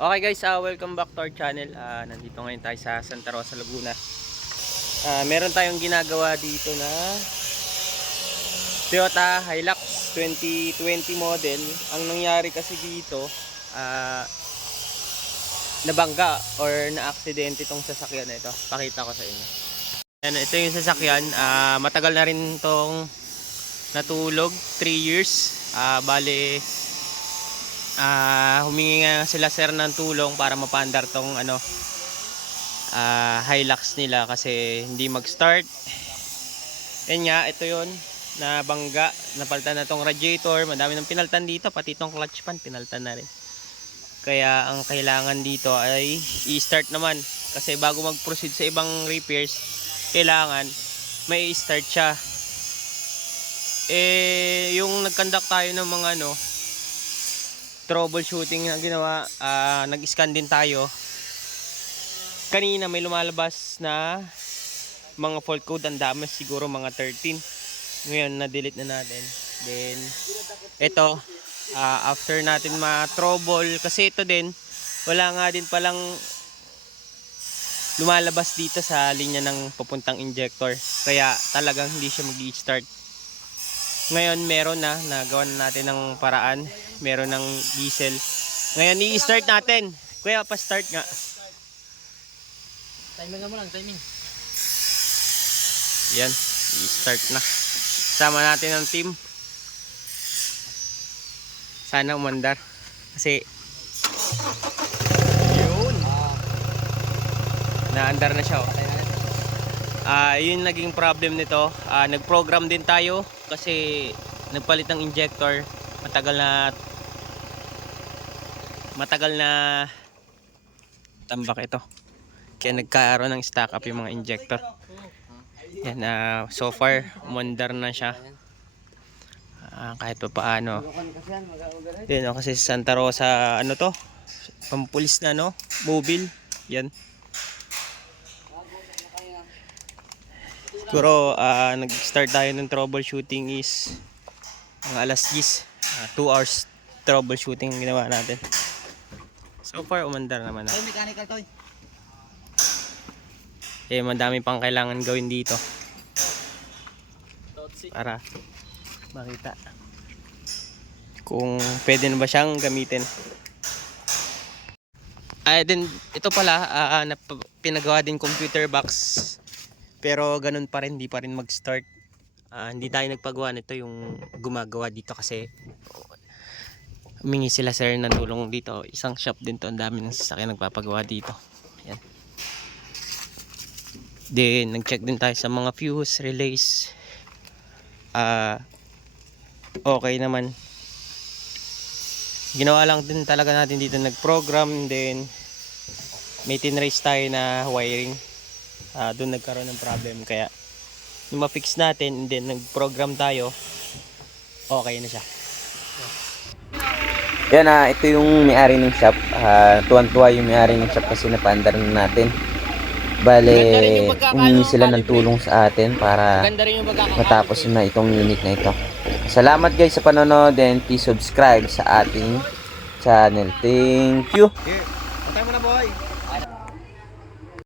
Okay guys, uh, welcome back to our channel. Ah, nandito ngayon tayo sa Santa Rosa, Laguna. Ah, meron tayong ginagawa dito na Toyota Hilux 2020 model. Ang nangyari kasi dito, ah, nabangga or na-aksidente itong sasakyan na ito. Pakita ko sa inyo. Yan, ito yung sasakyan. Ah, matagal na rin itong natulog. 3 years. Ah, bale, ah humingi nga sila sir ng tulong para mapandar tong ano ah Hilux nila kasi hindi mag-start. Yan nga, ito yon na bangga, napalitan na tong radiator, madami nang pinaltan dito, pati tong clutch pan pinaltan na rin. Kaya ang kailangan dito ay i-start naman kasi bago mag-proceed sa ibang repairs, kailangan may i-start siya. Eh yung nag-conduct tayo ng mga ano, troubleshooting na ginawa, ah, nag-scan din tayo. Kanina may lumalabas na mga fault code, ang dami siguro mga 13. Ngayon na-delete na natin. Then ito ah, after natin ma-trouble kasi ito din wala nga din palang lumalabas dito sa linya ng papuntang injector. Kaya talagang hindi siya mag-start. Ngayon meron na, nagawa na natin ng paraan. Meron ng diesel. Ngayon i-start natin. Kuya, pa-start nga. Timing mo lang, timing. Yan, i-start na. Sama natin ang team. Sana umandar. Kasi yun. Naandar na siya. Oh. Ah, yun naging problem nito. Ah, nag-program din tayo kasi nagpalit ng injector. Matagal na matagal na tambak ito. Kaya nagkaroon ng stack up yung mga injector. Yan, ah, so far, umandar na siya. Ah, kahit pa paano. Yan, oh, kasi sa Santa Rosa, ano to? Pampulis na, no? Mobile. Yan. Siguro, ah, nag-start tayo ng troubleshooting is mga alas 10. 2 hours troubleshooting ginawa natin. So far, umandar naman na. Toy, mechanical toy. Eh, madami pang kailangan gawin dito para makita kung pwede na ba siyang gamitin. Ay, din ito pala ah, na pinagawa din computer box pero ganun pa rin, hindi pa rin mag-start. Ah, hindi tayo nagpagawa nito yung gumagawa dito kasi humingi sila sir ng tulong dito. Isang shop din to, ang dami ng sasakyan nagpapagawa dito. Yan. Then, nag-check din tayo sa mga fuse, relays. Ah, okay naman. Ginawa lang din talaga natin dito nag-program. Then, may tinrace tayo na wiring. Ah, doon nagkaroon ng problem. Kaya, nung ma-fix natin, and then nag-program tayo, okay na siya. Yan ah, ito yung may-ari ng shop. Ah, tuwan-tuwa yung may-ari ng shop kasi napandar na natin. Bale, humingi sila ng tulong sa atin para matapos na itong unit na ito. Salamat guys sa panonood and please subscribe sa ating channel. Thank you! Patay mo na, boy.